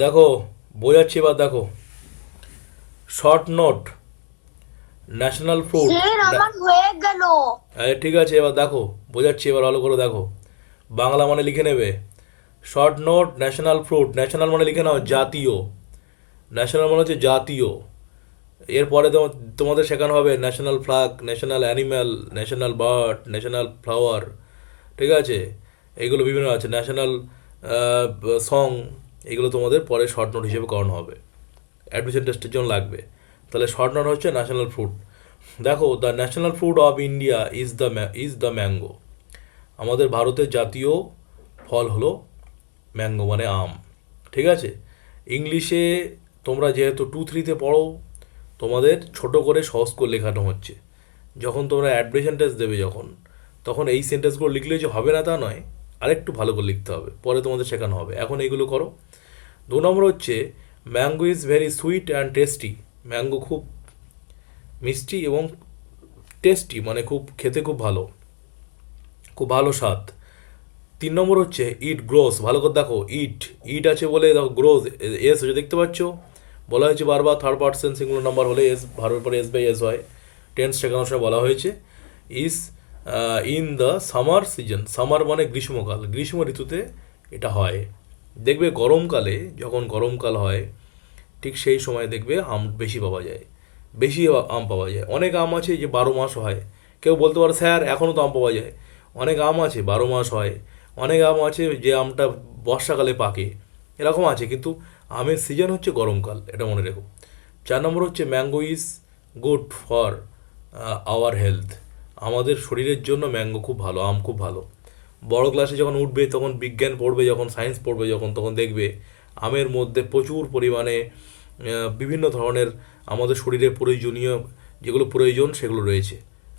দেখো, বোঝাচ্ছি এবার দেখো। Short note, national fruit. Sir আমার হয়ে গেল। আরে ঠিক আছে, এবার দেখো, বোঝাচ্ছি, এবার ভালো করে দেখো। বাংলা মানে লিখে নেবে। Short note national fruit, national মানে লিখে নাও জাতীয়। ন্যাশনাল মানে হচ্ছে জাতীয়। এরপরে তোমাদের শেখানো হবে national flag, national animal, national bird, national flower. ঠিক আছে, এগুলো বিভিন্ন আছে, ন্যাশনাল সং। এগুলো তোমাদের পরে শর্ট নোট হিসেবে করানো হবে, অ্যাডমিশন টেস্টের জন্য লাগবে। তাহলে শর্ট নোট হচ্ছে ন্যাশনাল ফ্রুট। দেখো, the national fruit of India is the mango. আমাদের ভারতের জাতীয় ফল হলো ম্যাঙ্গো মানে আম। ঠিক আছে, ইংলিশে তোমরা যেহেতু 2-3-তে পড়ো, তোমাদের ছোট করে সহজ করে লেখানো হচ্ছে। যখন তোমরা অ্যাডমিশন টেস্ট দেবে যখন, তখন এই সেন্টেন্সগুলো লিখলে যে হবে না তা নয়, আরেকটু ভালো করে লিখতে হবে, পরে তোমাদের শেখানো হবে, এখন এইগুলো করো। 2 নম্বর হচ্ছে mango is very sweet and tasty. Mango খুব মিষ্টি এবং টেস্টি মানে খুব খেতে খুব ভালো, খুব ভালো স্বাদ। 3 নম্বর হচ্ছে ইট গ্রোস, ভালো করে দেখো, ইট ইট আছে বলে দেখো গ্রোস, এস হচ্ছে দেখতে পাচ্ছ, বলা হয়েছে বারবার থার্ড পার্সন সিঙ্গুলার নাম্বার হলে এস, ভার্বের পরে এস বাই এস হয়। টেন্স শেখানোর সময় বলা হয়েছে ইস in the summer season. Summer মানে গ্রীষ্মকাল, গ্রীষ্ম ঋতুতে এটা হয়। দেখবে গরমকালে, যখন গরমকাল হয় ঠিক সেই সময় দেখবে আম বেশি পাওয়া যায়, বেশি আম পাওয়া যায়। অনেক আম আছে যে 12 মাস হয়। কেউ বলতে পারে স্যার এখনও তো আম পাওয়া যায়। অনেক আম আছে 12 মাস হয়, অনেক আম আছে যে আমটা বর্ষাকালে পাকে, এরকম আছে। কিন্তু আমের সিজন হচ্ছে গরমকাল, এটা মনে রেখো। 4 নম্বর হচ্ছে mango is good for our health. আমাদের শরীরের জন্য ম্যাঙ্গো খুব ভালো, আম খুব ভালো। বড় ক্লাসে যখন উঠবে, তখন বিজ্ঞান পড়বে, যখন সায়েন্স পড়বে, যখন তখন দেখবে আমের মধ্যে প্রচুর পরিমাণে বিভিন্ন ধরনের আমাদের শরীরে প্রয়োজনীয় যেগুলো প্রয়োজন সেগুলো রয়েছে।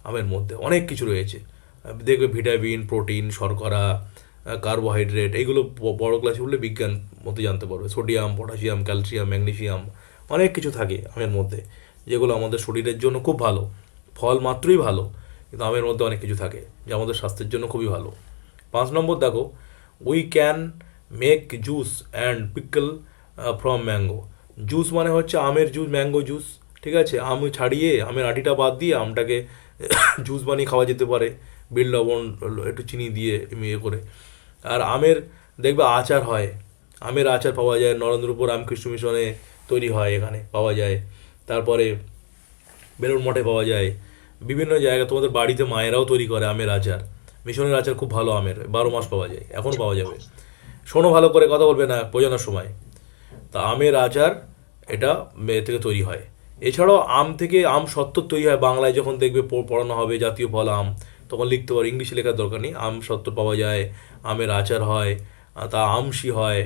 আমের মধ্যে অনেক কিছু রয়েছে, দেখবে ভিটামিন, প্রোটিন, শর্করা, কার্বোহাইড্রেট, এইগুলো বড় ক্লাসে উঠলে বিজ্ঞান মধ্যে জানতে পারবে। সোডিয়াম, পটাশিয়াম, ক্যালসিয়াম, ম্যাগনেসিয়াম, অনেক কিছু থাকে আমের মধ্যে, যেগুলো আমাদের শরীরের জন্য খুব ভালো। ফল মাত্রই ভালো, কিন্তু আমের মধ্যে অনেক কিছু থাকে যা আমাদের স্বাস্থ্যের জন্য খুবই ভালো। 5 নম্বর দেখো, we can make juice and pickle from mango. Juice মানে হচ্ছে আমের জুস, ম্যাঙ্গো জুস। ঠিক আছে, আম ছাড়িয়ে, আমের আটিটা বাদ দিয়ে আমটাকে জুস বানিয়ে খাওয়া যেতে পারে, বিট লবণ, একটু চিনি দিয়ে ইয়ে করে। আর আমের দেখবে আচার হয়, আমের আচার পাওয়া যায়, নরেন্দ্রপুর রামকৃষ্ণ মিশনে তৈরি হয়, এখানে পাওয়া যায়। তারপরে বেলুড় মঠে পাওয়া যায়, বিভিন্ন জায়গায় তোমাদের বাড়িতে মায়েরাও তৈরি করে আমের আচার। মিশনের আচার খুব ভালো, আমের 12 মাস পাওয়া যায়, এখনও পাওয়া যাবে। শোনো, ভালো করে কথা বলবে না বোঝানোর সময়। তা আমের আচার এটা থেকে তৈরি হয়। এছাড়াও আম থেকে আম সত্ত্ব তৈরি হয়, বাংলায় যখন দেখবে পড়ানো হবে জাতীয় ফল আম, তখন লিখতে পারো, ইংলিশে লেখার দরকার নেই, আম সত্ত্ব পাওয়া যায়, আমের আচার হয়, তা আমশি হয়।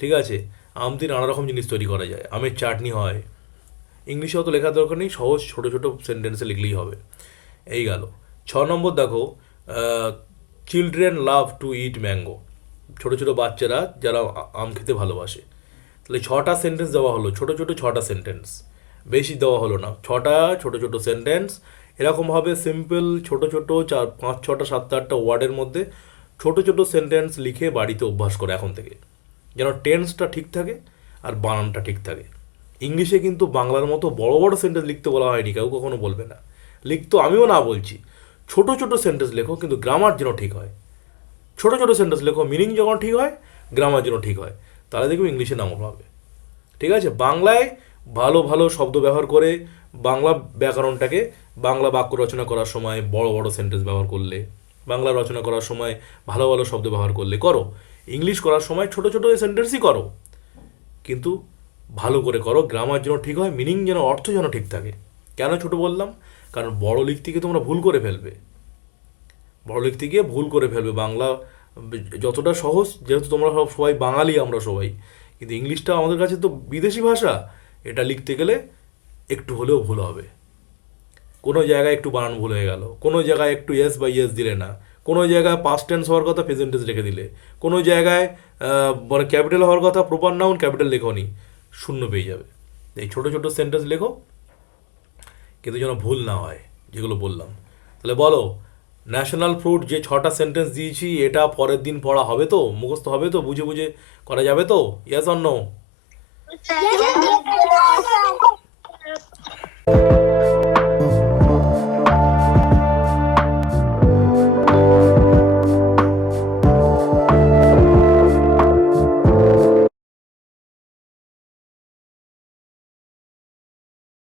ঠিক আছে, আম দিয়ে নানা রকম জিনিস তৈরি করা যায়, আমের চাটনি হয়। ইংলিশে অত লেখার দরকার নেই, সহজ ছোটো ছোটো সেন্টেন্সে লিখলেই হবে। এই গেল। 6 নম্বর দেখো, children love to it mango. ছোটো ছোটো বাচ্চারা যারা আম খেতে ভালোবাসে। তাহলে 6টা সেন্টেন্স দেওয়া হলো, ছোটো ছোটো 6টা সেন্টেন্স, বেশি দেওয়া হলো না, 6টা ছোটো ছোটো সেন্টেন্স। এরকমভাবে সিম্পল ছোটো ছোটো 4, 5, 6, 7, 8টা ওয়ার্ডের মধ্যে ছোটো ছোটো সেন্টেন্স লিখে বাড়িতে অভ্যাস করে এখন থেকে, যেন টেন্সটা ঠিক থাকে আর বানানটা ঠিক থাকে। ইংলিশে কিন্তু বাংলার মতো বড় বড় সেন্টেন্স লিখতে বলা হয়নি, কেউ কখনো বলবে না। লিখতো আমিও না বলছি, ছোট ছোট সেন্টেন্স লেখো, কিন্তু গ্রামার যেন ঠিক হয়। ছোট ছোট সেন্টেন্স লেখো, মিনিং যখন ঠিক হয়, গ্রামার যেন ঠিক হয়, তাহলে দেখবে ইংলিশে নামও পাবে। ঠিক আছে, বাংলায় ভালো ভালো শব্দ ব্যবহার করে, বাংলা ব্যাকরণটাকে, বাংলা বাক্য রচনা করার সময় বড় বড় সেন্টেন্স ব্যবহার করলে, বাংলা রচনা করার সময় ভালো ভালো শব্দ ব্যবহার করলে করো। ইংলিশ করার সময় ছোট ছোট সেন্টেন্সই করো, কিন্তু ভালো করে করো, গ্রামার যেন ঠিক হয়, মিনিং যেন, অর্থ যেন ঠিক থাকে। কেন ছোট বললাম? কারণ বড় লিখতে গিয়ে তোমরা ভুল করে ফেলবে, বড় লিখতে গিয়ে ভুল করে ফেলবে। বাংলা যতটা সহজ, যেহেতু তোমরা সবাই বাঙালি, আমরা সবাই, কিন্তু ইংলিশটা আমাদের কাছে তো বিদেশি ভাষা, এটা লিখতে গেলে একটু হলেও ভুল হবে। কোনো জায়গায় একটু বানান ভুল হয়ে গেল, কোনো জায়গায় একটু ইয়েস বা ইয়েস দিলে না, কোনো জায়গায় পাস্ট টেন্স হওয়ার কথা প্রেজেন্ট টেন্স রেখে দিলে, কোনো জায়গায় মানে ক্যাপিটাল হওয়ার কথা প্রপার নাউন ক্যাপিটাল লেখনি, শূন্য পেয়ে যাবে। এই ছোটো ছোটো সেন্টেন্স লেখো, কিন্তু যেন ভুল না হয় যেগুলো বললাম। তাহলে বলো, ন্যাশনাল ফ্রুট যে 6টা সেন্টেন্স দিয়েছি, এটা পরের দিন পড়া হবে তো, মুখস্থ হবে তো, বুঝে বুঝে করা যাবে তো? Yes or no? Yes,